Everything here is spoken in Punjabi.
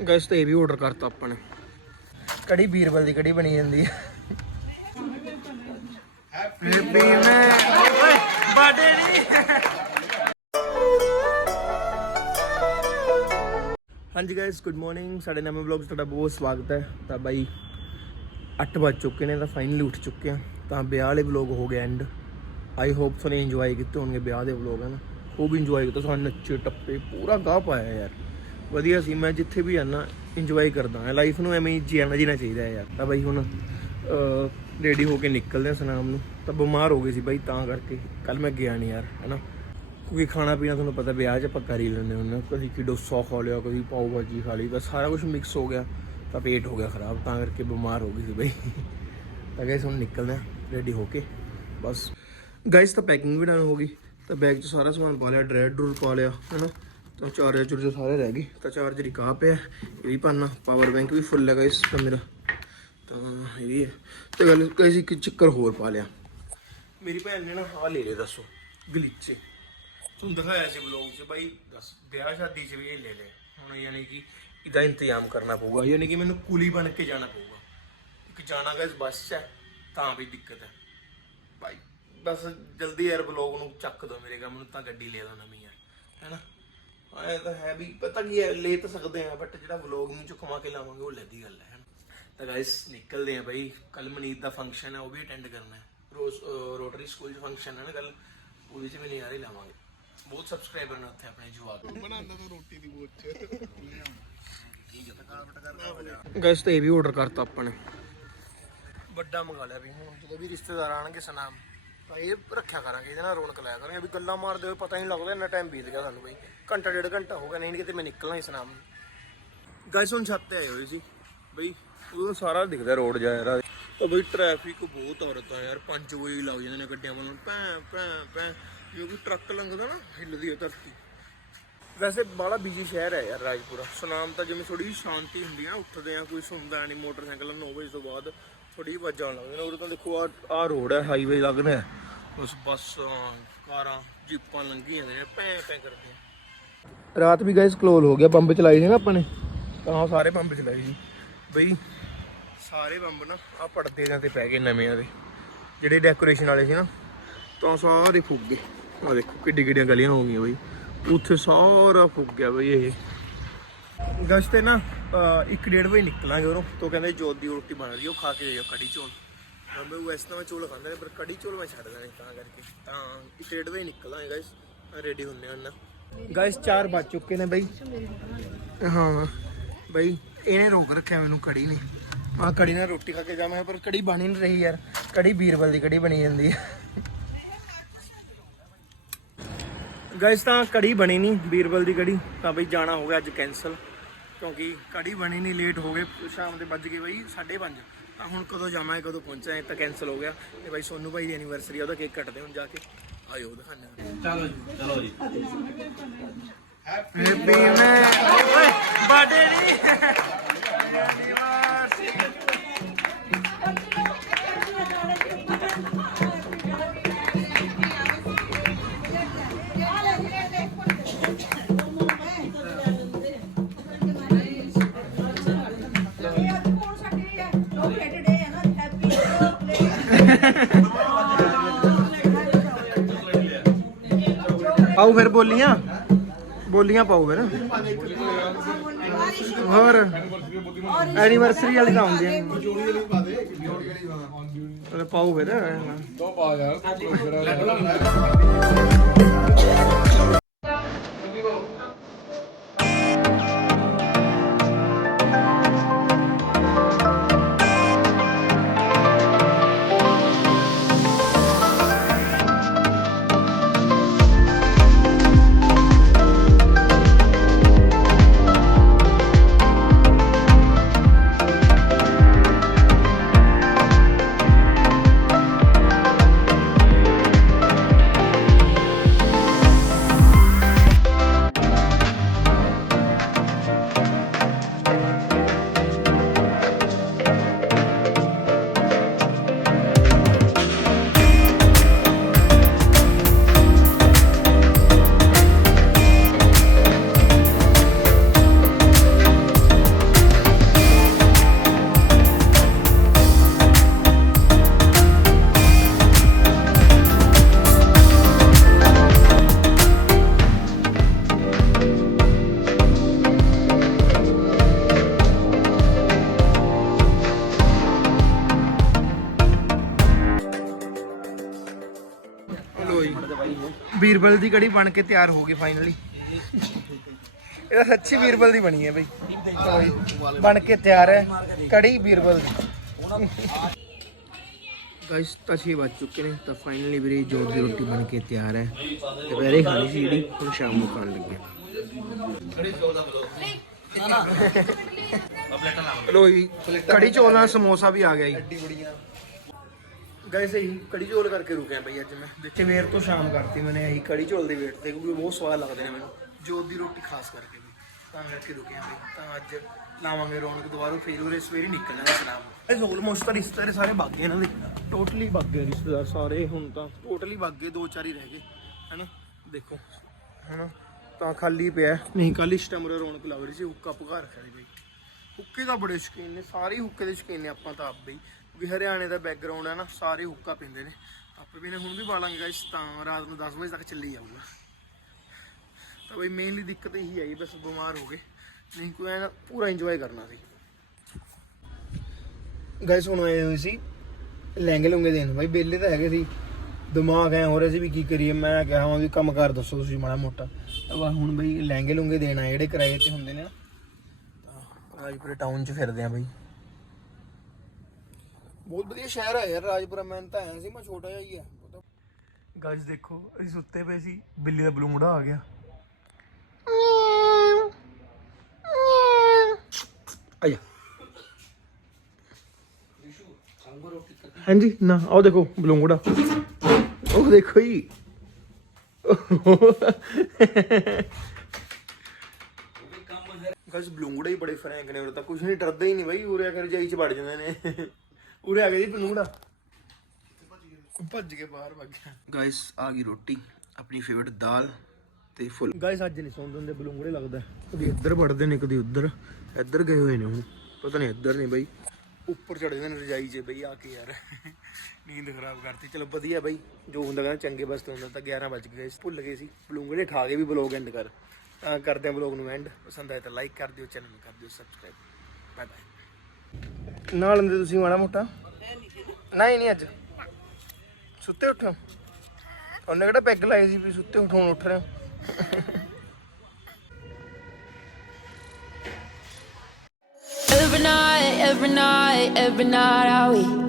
ਗੈਸ ਤੇ ਇਹ ਵੀ ਆਰਡਰ ਕਰਤਾ ਆਪਾਂ ਨੇ। ਕੜੀ ਬੀਰਬਲ ਦੀ ਕੜੀ ਬਣੀ ਜਾਂਦੀ ਹੈ ਹੈਪੀ ਮੈਂ ਬਰਥਡੇ ਜੀ ਹਾਂਜੀ ਗਾਇਸ ਗੁੱਡ ਮਾਰਨਿੰਗ ਸਾਡੇ ਨਵੇਂ ਵਲੌਗ ਤੁਹਾਡਾ ਬਹੁਤ ਸਵਾਗਤ ਹੈ। ਤਾਂ ਬਾਈ 8 ਵੱਜ ਚੁੱਕੇ ਨੇ ਤਾਂ ਫਾਈਨਲੀ ਉੱਠ ਚੁੱਕੇ ਆ ਤਾਂ ਵਿਆਹ ਵਾਲੇ ਵਲੌਗ ਹੋ ਗਏ ਐਂਡ ਆਈ ਹੋਪ ਤੁਸੀਂ ਇੰਜੋਏ ਕੀਤੇ ਹੋਣਗੇ ਵਿਆਹ ਦੇ ਵਲੌਗ ਹਨ। ਉਹ ਵੀ ਇੰਜੋਏ ਕੀਤਾ ਸਾਨੂੰ ਨੱਚੇ ਟੱਪੇ ਪੂਰਾ ਗਾਹ ਪਾਇਆ ਯਾਰ। ਵਧੀਆ ਸੀ, ਮੈਂ ਜਿੱਥੇ ਵੀ ਜਾਣਾ ਇੰਜੋਏ ਕਰਦਾ ਹਾਂ। ਲਾਈਫ ਨੂੰ ਐਵੇਂ ਹੀ ਜੀਣਾ ਜੀਣਾ ਚਾਹੀਦਾ ਹੈ ਯਾਰ। ਤਾਂ ਬਾਈ ਹੁਣ ਰੈਡੀ ਹੋ ਕੇ ਨਿਕਲਦੇ ਆ ਸਨਾਮ ਨੂੰ। ਤਾਂ ਬਿਮਾਰ ਹੋ ਗਏ ਸੀ ਬਾਈ, ਤਾਂ ਕਰਕੇ। ਕੱਲ ਮੈਂ ਗਿਆ ਨਹੀਂ ਯਾਰ, ਹੈਨਾ? ਕਿਉਂਕਿ ਖਾਣਾ ਪੀਣਾ ਤੁਹਾਨੂੰ ਪਤਾ, ਵਿਆਹ 'ਚ ਆਪਾਂ ਕਰ ਹੀ ਲੈਂਦੇ ਹੁੰਦੇ ਹਾਂ। ਕਦੀ ਕਿ ਡੋਸਾ ਖਾ ਲਿਆ, ਕਦੀ ਪਾਓ ਭਾਜੀ ਖਾ ਲਈ, ਤਾਂ ਸਾਰਾ ਕੁਝ ਮਿਕਸ ਹੋ ਗਿਆ। ਤਾਂ ਪੇਟ ਹੋ ਗਿਆ ਖਰਾਬ, ਤਾਂ ਕਰਕੇ ਬਿਮਾਰ ਹੋ ਗਈ ਸੀ ਬਈ। ਤਾਂ ਗਾਇਸ ਹੁਣ ਨਿਕਲਦੇ ਆ ਰੈਡੀ ਹੋ ਕੇ। ਬਸ। ਗਾਇਸ ਤਾਂ ਪੈਕਿੰਗ ਵੀ ਡਨ ਹੋ ਗਈ। ਤਾਂ ਬੈਗ 'ਚ ਸਾਰਾ ਸਮਾਨ ਪਾ ਲਿਆ, ਡਰੈਡ ਡਰੂਲ ਪਾ ਲਿਆ, ਹੈਨਾ? ਤਾਂ ਚਾਰਜਰ ਚੁਰਜਰ ਸਾਰੇ ਰਹਿ ਗਏ। ਤਾਂ ਚਾਰਜਰ ਹੀ ਕਾ ਪਿਆ। ਇਹ ਵੀ ਪਾਣਾ ਪਾਵਰ ਬੈਂਕ ਵੀ ਫੁੱਲ ਹੈਗਾ ਇਸ ਤਾਂ ਮੇਰਾ। ਤਾਂ ਇਹ ਵੀ ਹੈ। ਤੇ ਗੱਲ ਗਾਇਸ ਇੱਕ ਚੱਕਰ ਹੋਰ ਪਾ ਲਿਆ। ਮੇਰੀ ਭੈਣ ਨੇ ਨਾ ਆ ਲੈ ਲਿਆ ਦੱਸੋ ਗਲੀਚੇ। ਤੁਹਾਨੂੰ ਦਿਖਾਇਆ ਸੀ ਬਲੌਗ 'ਚ ਬਾਈ ਦੱਸ ਵਿਆਹ ਸ਼ਾਦੀ 'ਚ ਵੀ ਇਹ ਲੈ ਲੈ ਹੁਣ ਯਾਨੀ ਕਿ ਇਹਦਾ ਇੰਤਜ਼ਾਮ ਕਰਨਾ ਪਊਗਾ। ਯਾਨੀ ਕਿ ਮੈਨੂੰ ਕੁਲੀ ਬਣ ਕੇ ਜਾਣਾ ਪਊਗਾ। ਇੱਕ ਜਾਣਾ ਗਾਇਸ ਬੱਸ 'ਚ ਹੈ, ਤਾਂ ਵੀ ਦਿੱਕਤ ਹੈ। ਬਾਈ ਬਸ ਜਲਦੀ ਯਾਰ ਬਲੌਗ ਨੂੰ ਚੱਕ ਦੋ ਮੇਰੇ ਕੰਮ ਨੂੰ ਤਾਂ ਗੱਡੀ ਲੈ ਲਾ ਨਵੀਂ ਯਾਰ। ਹੈਨਾ ਐ ਤਾਂ ਹੈ ਵੀ ਪਤਾ ਕੀ ਹੈ ਲੈ ਤਾਂ ਸਕਦੇ ਆ ਬਟ ਜਿਹੜਾ ਵਲੌਗ ਨੂੰ ਚੁਕਮਾ ਕੇ ਲਾਵਾਂਗੇ ਉਹ ਲੈਦੀ ਗੱਲ ਹੈ ਤਾਂ ਗਾਇਸ ਨਿਕਲਦੇ ਆ ਬਾਈ ਕੱਲ ਮਨੀਤ ਦਾ ਫੰਕਸ਼ਨ ਹੈ ਉਹ ਵੀ ਅਟੈਂਡ ਕਰਨਾ ਹੈ। ਰੋਜ਼ ਰੋਟਰੀ ਸਕੂਲ 'ਚ ਫੰਕਸ਼ਨ ਹੈ ਨਾ ਕੱਲ ਉਹਦੇ 'ਚ ਵੀ ਨਜ਼ਾਰੇ ਲਾਵਾਂਗੇ। ਬਹੁਤ ਸਬਸਕ੍ਰਾਈਬਰ ਨੇ ਉੱਥੇ ਆਪਣੇ ਜਵਾਬ ਬਣਾਉਂਦਾ ਤਾਂ ਰੋਟੀ ਦੀ ਬੋਚ ਗਾਇਸ ਤਾਂ ਇਹ ਵੀ ਆਰਡਰ ਕਰਤਾ ਆਪਾਂ ਨੇ। ਵੱਡਾ ਮੰਗਾ ਲਿਆ ਵੀ ਹੁਣ ਜਦੋਂ ਵੀ ਰਿਸ਼ਤੇਦਾਰ ਆਣਗੇ ਸਨਾਮ ਤਾਂ ਇਹ ਰੱਖਿਆ ਕਰਾਂਗੇ, ਇਹਦੇ ਨਾਲ ਰੌਣਕ ਲਾਇਆ ਕਰਾਂਗੇ, ਵੀ ਗੱਲਾਂ ਮਾਰਦੇ ਹੋਏ ਪਤਾ ਹੀ ਨਹੀਂ ਲੱਗਦਾ ਇੰਨਾ ਟਾਈਮ ਬੀਤ ਗਿਆ ਸਾਨੂੰ ਬਈ। ਘੰਟਾ, ਡੇਢ ਘੰਟਾ ਹੋ ਗਿਆ, ਨਹੀਂ ਕਿਤੇ ਮੈਂ ਨਿਕਲਣਾ ਹੀ ਸਨਾਮ ਗਾਇਸ ਹੁਣ ਛੱਤ ਤੇ ਆਏ ਹੋਏ ਸੀ। ਬਈ, ਉਦੋਂ ਸਾਰਾ ਦਿਖਦਾ ਰੋਡ ਜਾ ਯਾਰ ਤਾਂ ਬਈ ਟ੍ਰੈਫਿਕ ਬਹੁਤ ਔਰਤਾਂ ਯਾਰ 5 ਵਜੇ ਲੱਗ ਜਾਂਦੇ ਨੇ ਗੱਡੀਆਂ ਵੱਲੋਂ। ਭੈਂ ਭੈਂ ਭੈਂ, ਕਿਉਂਕਿ ਟਰੱਕ ਲੰਘਦਾ ਨਾ ਹਿੱਲਦੀ ਹੈ ਧਰਤੀ। ਵੈਸੇ ਬੜਾ ਬਿਜ਼ੀ ਸ਼ਹਿਰ ਹੈ ਯਾਰ ਰਾਜਪੁਰਾ। ਸੁਨਾਮ ਤਾਂ ਜਿਵੇਂ ਥੋੜੀ ਸ਼ਾਂਤੀ ਹੁੰਦੀ ਆ, ਉੱਠਦੇ ਆ, ਕੋਈ ਸੁਣਦਾ ਨਹੀਂ ਮੋਟਰਸਾਈਕਲ 9 ਵਜੇ ਤੋਂ ਬਾਅਦ ਥੋੜੀ ਆਵਾਜ਼ਾਂ ਲੱਗਦੀਆਂ ਨੇ। ਉਰੇ ਤਾਂ ਦੇਖੋ ਆ ਆ ਰੋਡ ਹੈ ਹਾਈਵੇ ਲੱਗ ਰਿਹਾ। ਉਸ ਬੱਸਾਂ ਕਾਰਾਂ ਜੀਪਾਂ ਲੰਘੀ ਜਾਂਦੇ ਨੇ ਭੈਂ ਭੈਂ ਕਰਦੀਆਂ। ਰਾਤ ਵੀ ਗਾਇਸ ਕਲੋਲ ਹੋ ਗਿਆ ਬੰਬ ਚਲਾਈ ਸੀ ਨਾ ਆਪਾਂ ਨੇ? ਤਾਂ ਸਾਰੇ ਬੰਬ ਚਲਾਈ ਸੀ। ਬਈ ਸਾਰੇ ਬੰਬ ਨਾ ਆ ਪੜਦੇ ਜਾਂ ਤੇ ਪੈ ਗਏ ਨਵੇਂ ਦੇ। ਜਿਹੜੇ ਡੈਕੋਰੇਸ਼ਨ ਵਾਲੇ ਸੀ ਨਾ ਤਾਂ ਸਾਰੇ ਫੁੱਕ ਗਏ। ਆ ਦੇਖੋ ਕਿੱਡੀ ਕਿੱਡੀਆਂ ਗਲੀਆਂ ਹੋ ਗਈਆਂ ਬਈ। ਉੱਥੇ ਸਾਰਾ ਫੁੱਕ ਗਿਆ ਬਈ ਇਹ। ਗਸ਼ ਤੇ ਨਾ ਅਹ ਇੱਕ ਡੇਢ ਵਜੇ ਨਿਕਲਾਂਗੇ ਉਰੋਂ। ਤੋਂ ਕਹਿੰਦੇ ਜੋਤ ਦੀ ਰੋਟੀ ਬਣ ਰਹੀ ਉਹ ਖਾ ਕੇ ਜਾਇਓ ਕੜੀ ਚੌਲ। ਤਾਂ ਮੈਂ ਵੈਸੇ ਤਾਂ ਮੈਂ ਚੋਲ ਖਾਂਦਾ ਪਰ ਕੜੀ ਚੋਲ ਮੈਂ ਛੱਡ ਦੇਣੇ ਤਾਂ ਕਰਕੇ। ਤਾਂ ਇੱਕ ਡੇਢ ਵਜੇ ਨਿਕਲਾਂਗੇ ਗਾਇਸ ਰੈਡੀ ਹੁੰਨੇ ਹਨ ਗਾਇਸ 4 ਵੱਜ ਚੁੱਕੇ ਨੇ ਬਈ। ਹਾਂ ਬਈ, ਇਹਨੇ ਰੋਕ ਰੱਖਿਆ ਮੈਨੂੰ ਕੜੀ ਨੇ। ਆ ਕੜੀ ਨਾਲ ਰੋਟੀ ਖਾ ਕੇ ਜਾਵਾਂ ਪਰ ਕੜੀ ਬਣ ਨਹੀਂ ਰਹੀ ਯਾਰ। ਕੜੀ ਬੀਰਬਲ ਦੀ ਕੜੀ ਬਣੀ ਜਾਂਦੀ ਹੈ। ਗਾਇਸ ਤਾਂ ਕੜੀ ਬਣੀ ਨਹੀਂ, ਬੀਰਬਲ ਦੀ ਕੜੀ। ਤਾਂ ਬਈ ਜਾਣਾ ਹੋ ਗਿਆ ਅੱਜ ਕੈਨਸਲ ਕਿਉਂਕਿ ਕੜੀ ਬਣੀ ਨਹੀਂ ਲੇਟ ਹੋ ਗਏ ਸ਼ਾਮ ਦੇ ਵੱਜ ਗਏ ਬਈ 5:30 ਤਾਂ ਹੁਣ ਕਦੋਂ ਜਾਵਾਂਗੇ ਕਦੋਂ ਪਹੁੰਚਾਂਗੇ? ਤਾਂ ਕੈਨਸਲ ਹੋ ਗਿਆ। ਤੇ ਬਾਈ ਸੋਨੂ ਭਾਈ ਦੀ ਐਨੀਵਰਸਰੀ ਆ ਉਹਦਾ ਕੇਕ ਕੱਟਦੇ ਹੁਣ ਜਾ ਕੇ। ਆਇਓ ਦਿਖਾਣੇ ਚਲੋ ਜੀ ਚਲੋ ਜੀ। ਹੈਪੀ ਬਰਥਡੇ ਜੀ ਪਾਓ ਫਿਰ ਬੋਲੀਆਂ। ਬੋਲੀਆਂ ਪਾਓ ਫਿਰ। ਹੋਰ। ਐਨੀਵਰਸਰੀ ਵਾਲੀ ਤਾਂ ਆਉਂਦੀ ਹੈ। ਚਲੋ ਪਾਓ ਫਿਰ। ਵੀਰਬਲ ਦੀ ਕੜੀ ਬਣ ਕੇ ਤਿਆਰ ਹੋ ਗਈ ਫਾਈਨਲੀ ਇਹਦਾ ਸੱਚੀ ਵੀਰਬਲ ਦੀ ਬਣੀ ਹੈ ਬਈ। ਬਣ ਕੇ ਤਿਆਰ ਹੈ ਕੜੀ ਵੀਰਬਲ ਦੀ। ਗਾਇਸ ਤਾਂ ਛੇ ਵੱਜ ਚੁੱਕੇ ਨੇ ਤਾਂ ਫਾਈਨਲੀ ਵੀਰੇ ਜੋਤ ਦੀ ਰੋਟੀ ਬਣ ਕੇ ਤਿਆਰ ਹੈ। ਦੁਪਹਿਰੇ ਖਾਣੀ ਸੀ ਜਿਹੜੀ ਹੁਣ ਸ਼ਾਮ ਨੂੰ ਖਾਣ ਲੱਗੇ ਲੋ ਜੀ ਕੜੀ ਚੌਲ ਨਾਲ ਸਮੋਸਾ ਵੀ ਆ ਗਿਆ ਜੀ। ਗਾਇਸ ਇਹੀ ਕੜੀ ਚੌਲ ਕਰਕੇ ਰੁਕਿਆ ਬਈ ਅੱਜ ਮੈਂ। ਦੇਖੇ ਵੇਰ ਤੋਂ ਸ਼ਾਮ ਕਰਤੀ ਮੈਨੇ ਇਹੀ ਕੜੀ ਚੋਲ ਦੇ ਵੇਟ ਤੇ, ਕਿਉਂਕਿ ਬਹੁਤ ਸਵਾਦ ਲੱਗਦੇ ਨੇ ਮੈਨੂੰ। ਜੋਤ ਦੀ ਰੋਟੀ ਖਾਸ ਕਰਕੇ ਵੀ। ਤਾਂ ਕਰਕੇ ਰੁਕਿਆ ਬਈ। ਤਾਂ ਅੱਜ ਲਾਵਾਂਗੇ ਰੌਣਕ ਦੁਬਾਰਾ, ਫੇਰ ਉਰੇ ਸਵੇਰੇ ਨਿਕਲਣਾ ਹੈ ਸਲਾਮ। ਇਹ ਆਲਮੋਸਟ ਤਾਂ ਰਿਸ਼ਤੇਦਾਰ ਸਾਰੇ ਭੱਗ ਗਏ ਇਹਨਾਂ ਦੇ। ਟੋਟਲੀ ਭੱਗ ਗਏ ਰਿਸ਼ਤੇਦਾਰ ਸਾਰੇ, ਹੁਣ ਤਾਂ ਟੋਟਲੀ ਭੱਗ ਗਏ, ਦੋ ਚਾਰ ਹੀ ਰਹਿ ਗਏ। ਹਨਾ? ਦੇਖੋ। ਹਨਾ? ਤਾਂ ਖਾਲੀ ਪਿਆ। ਨਹੀਂ ਕੱਲ ਇਸ ਟਾਈਮ ਰੌਣਕ ਲੱਗ ਰਹੀ ਸੀ ਹੁੱਕਾ ਪਕਾ ਰੱਖਿਆ ਸੀ ਬਈ। ਹੁੱਕੇ ਦਾ ਬੜੇ ਸ਼ੌਕੀਨ ਨੇ, ਸਾਰੇ ਹੁੱਕੇ ਦੇ ਸ਼ੌਕੀਨ ਨੇ ਆਪਾਂ ਤਾਂ ਆਪ ਬਈ ਕਿਉਂਕਿ ਹਰਿਆਣੇ ਦਾ ਬੈਕਗ੍ਰਾਉਂਡ ਹੈ ਨਾ, ਸਾਰੇ ਹੁੱਕਾ ਪੀਂਦੇ ਨੇ। ਆਪੇ ਵੀ ਨੇ, ਹੁਣ ਵੀ ਬਾਲਾਂਗੇ ਗਾਇਸ ਤਾਂ ਰਾਤ ਨੂੰ 10 ਵਜੇ ਤੱਕ ਚੱਲੀ ਜਾਊਗਾ। ਤਾਂ ਬਈ ਮੇਨਲੀ ਦਿੱਕਤ ਇਹੀ ਆਈ, ਬਸ ਬਿਮਾਰ ਹੋ ਗਏ। ਨਹੀਂ, ਕੋਈ ਐਂ ਨਾ, ਪੂਰਾ ਇੰਜੋਏ ਕਰਨਾ ਸੀ। ਗਾਇਸ ਹੁਣ ਆਏ ਹੋਏ ਸੀ, ਲਹਿੰਗੇ ਲੁੰਗੇ ਦੇਣ। ਬਾਈ ਬੇਲੇ ਤਾਂ ਹੈਗੇ ਸੀ। ਦਿਮਾਗ ਐ ਹੋ ਰਿਹਾ ਸੀ ਵੀ ਕੀ ਕਰੀਏ, ਮੈਂ ਕਿਹਾ ਹਾਂ ਵੀ ਕੰਮ ਕਰ ਦੱਸੋ ਤੁਸੀਂ ਮਾੜਾ ਮੋਟਾ। ਹੁਣ ਬਈ ਲਹਿੰਗੇ ਲੁੰਗੇ ਦੇਣ ਜਿਹੜੇ ਕਿਰਾਏ ਤੇ ਹੁੰਦੇ ਨੇ ਨਾ। ਰਾਜਪੁਰੇ ਟਾਊਨ 'ਚ ਫਿਰਦੇ ਆ ਬਈ। ਬਹੁਤ ਵਧੀਆ ਸ਼ਹਿਰ ਹੈ ਯਾਰ ਰਾਜਪੁਰਾ ਮੈਂ ਤਾਂ ਆਇਆ ਸੀ ਮੈਂ ਛੋਟਾ ਜਿਹਾ ਹੀ ਆ। ਗਾਇਸ ਦੇਖੋ ਅਸੀਂ ਸੁੱਤੇ ਪਏ ਸੀ ਬਿੱਲੀ ਦਾ ਬਲੂੰਗੜਾ ਆ ਗਿਆ। ਆਇਆ। ਹਾਂਜੀ ਨਾ ਆਓ ਦੇਖੋ ਬਲੂੰਗੜਾ। ਉਹ ਦੇਖੋ ਜੀ। ਗਾਇਸ ਬਲੂੰਗੜੇ ਹੀ ਬੜੇ ਫਰੈਂਕ ਨੇ ਉਰੇ ਤਾਂ ਕੁਝ ਨਹੀਂ ਡਰਦੇ ਹੀ ਨਹੀਂ ਬਾਈ ਉਰੇ ਆ ਕੇ ਰਜਾਈ ਚ ਵੜ ਜਾਂਦੇ ਨੇ। ਉਰੇ ਆ ਗਏ ਜੀ ਬਲੂੰਗੜਾ। ਭੱਜ ਕੇ ਬਾਹਰ ਵਗ ਗਿਆ। ਗਾਇਸ ਆ ਗਈ ਰੋਟੀ ਆਪਣੀ ਫੇਵਰਟ ਦਾਲ ਤੇ ਫੁੱਲ। ਗਾਇਸ ਅੱਜ ਨਹੀਂ ਸੌਂਦੇ ਹੁੰਦੇ ਬਲੂੰਗੜੇ ਲੱਗਦਾ। ਕਦੀ ਇੱਧਰ ਵੜਦੇ ਨੇ ਕਦੀ ਉੱਧਰ। ਇੱਧਰ ਗਏ ਹੋਏ ਨੇ ਹੁਣ ਪਤਾ ਨਹੀਂ ਇੱਧਰ ਨਹੀਂ ਬਾਈ। ਉੱਪਰ ਚੜਦੇ ਨੇ ਰਜਾਈ 'ਚ ਬਈ ਆ ਕੇ ਯਾਰ। ਨੀਂਦ ਖਰਾਬ ਕਰਤੀ। ਚਲੋ ਵਧੀਆ ਬਈ ਜੋ ਹੁੰਦਾ ਕਹਿੰਦਾ ਚੰਗੇ ਬਸਤੇ ਹੁੰਦਾ ਤਾਂ 11 ਵੱਜ ਗਏ ਸੀ, ਭੁੱਲ ਗਏ ਸੀ। ਬਲੂੰਗੜੇ ਖਾ ਕੇ ਵੀ ਬਲੌਗ ਐਂਡ ਕਰ। ਕਰਦੇ ਆ ਬਲੌਗ ਨੂੰ ਐਂਡ ਪਸੰਦ ਆਇਆ ਤਾਂ ਲਾਈਕ ਕਰ ਦਿਓ ਚੈਨਲ ਨੂੰ ਕਰ ਦਿਓ ਸਬਸਕ੍ਰਾਈਬ ਬਾਏ ਬਾਏ ਨਾਲ ਲੈਂਦੇ ਤੁਸੀਂ ਮਾੜਾ ਮੋਟਾ? ਨਹੀਂ ਨਹੀਂ ਅੱਜ। ਸੁੱਤੇ ਉੱਠੋ। ਉਹਨੇ ਕਿਹੜਾ ਪੈਗ ਲਾਏ ਸੀ ਵੀ ਸੁੱਤੇ ਉੱਠੋ ਉੱਠ ਰਹੇ ਹੋ। Every night, every night, every night I wait